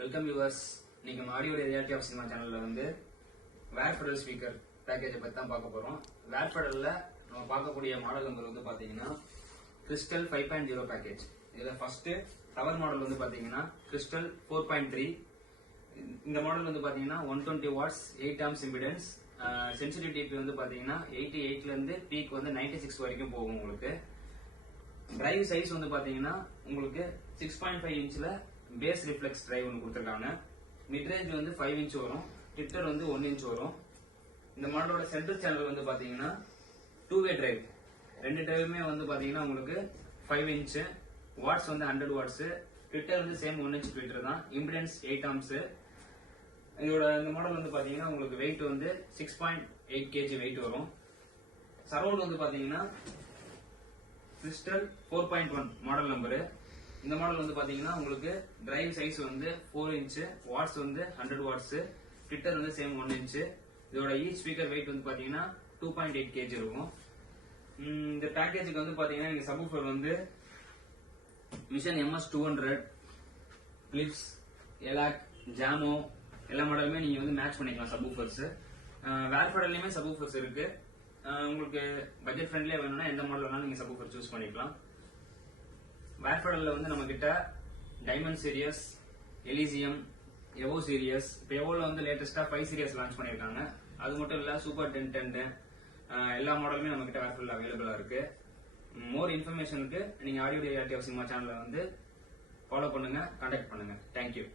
Welcome viewers. இன்னைக்கு நம்ம audio reality of cinema சேனல்ல வந்து வேர்ஃபெடல் ஸ்பீக்கர் பேக்கேஜை பத்தி தான் பார்க்க போறோம். வேர்ஃபெடல்ல நம்ம பார்க்கக்கூடிய மாடல் நம்பர் வந்து பாத்தீங்கன்னா கிறிஸ்டல் 5.0 பேக்கேஜ். இதுல ஃபர்ஸ்ட் டவர் மாடல் வந்து பாத்தீங்கன்னா கிறிஸ்டல் 4.3. இந்த மாடல் வந்து பாத்தீங்கன்னா 120 வாட்ஸ் 8 ஆம்ஸ் இம்பிடன்ஸ். சென்சிட்டிவிட்டி வந்து பாத்தீங்கன்னா 88ல இருந்து பீக் வந்து 96 வரைக்கும் போகும். உங்களுக்கு டிரைவ் சைஸ் வந்து பாத்தீங்கன்னா உங்களுக்கு 6.5 இன்ச்ல பேஸ் ரிஃப்ளெக்ஸ் டிரைவ் ஒன்று கொடுத்துருக்காங்க. மிட்ரேஞ்ச் வந்து 5 இன்ச் வரும், ட்விட்டர் வந்து 1 இன்ச் வரும். இந்த மாடலோட சென்ட்ரல் சேனல் வந்து பாத்தீங்கன்னா 2-வே டிரைவ். ரெண்டு டிரைவுமே வந்து பாத்தீங்கன்னா உங்களுக்கு 5 இன்ச், வாட்ஸ் வந்து 100 வாட்ஸ், ட்விட்டர் வந்து சேம் 1 இன்ச் ட்விட்டர் தான், இம்பிடன்ஸ் 8 ஆம்ஸ். இந்த மாடல் வந்து பாத்தீங்கன்னா உங்களுக்கு வெயிட் வந்து 6.8 kg வெயிட் வரும். சரௌண்ட் வந்து பாத்தீங்கன்னா கிறிஸ்டல் 4.1 மாடல் நம்பரு. இந்த மாடல் வந்து பாத்தீங்கன்னா உங்களுக்கு டிரைவ் சைஸ் வந்து 4 இன்ச், வாட்ஸ் வந்து 100 வாட்ஸ், ட்விட்டர் வந்து சேம் 1 இன்ச். இதோட ஈச் ஸ்பீக்கர் வெயிட் வந்து பாத்தீங்கன்னா 2.8 kg இருக்கும். இந்த பேக்கேஜுக்கு வந்து பாத்தீங்கன்னா நீங்க சப்வூஃபர் வந்து மிஷன் MS200, பிலிப்ஸ், எலாக், ஜாமோ எல்லா மாடலுமே நீங்க வந்து மேட்ச் பண்ணிக்கலாம் சப்வூஃபர்ஸ். வேர்ஃபெடல்லையுமே சப்வூஃபர்ஸ் இருக்கு. உங்களுக்கு பட்ஜெட் ஃப்ரெண்ட்லியா வேணும்னா எந்த மாடல் வேணாலும் நீங்க சப்வூஃபர் சூஸ் பண்ணிக்கலாம். வேர்ஃபெடல்ல வந்து நம்ம கிட்ட டைமண்ட் சீரியஸ், எலிசியம், எவோ சீரியஸ், இப்போ எவோல வந்து லேட்டஸ்டா 5 சீரியஸ் லான்ச் பண்ணிருக்காங்க. அது மட்டும் இல்ல சூப்பர் 1010 எல்லா மாடலுமே நம்ம கிட்ட வேர்ஃபெடல் அவைலபிளா இருக்கு. மோர் இன்ஃபர்மேஷனுக்கு நீங்க ஆடியோ ரியாலிட்டி ஆஃப் சினிமா சேனலை வந்து ஃபாலோ பண்ணுங்க, கான்டாக்ட் பண்ணுங்க. தேங்க்யூ.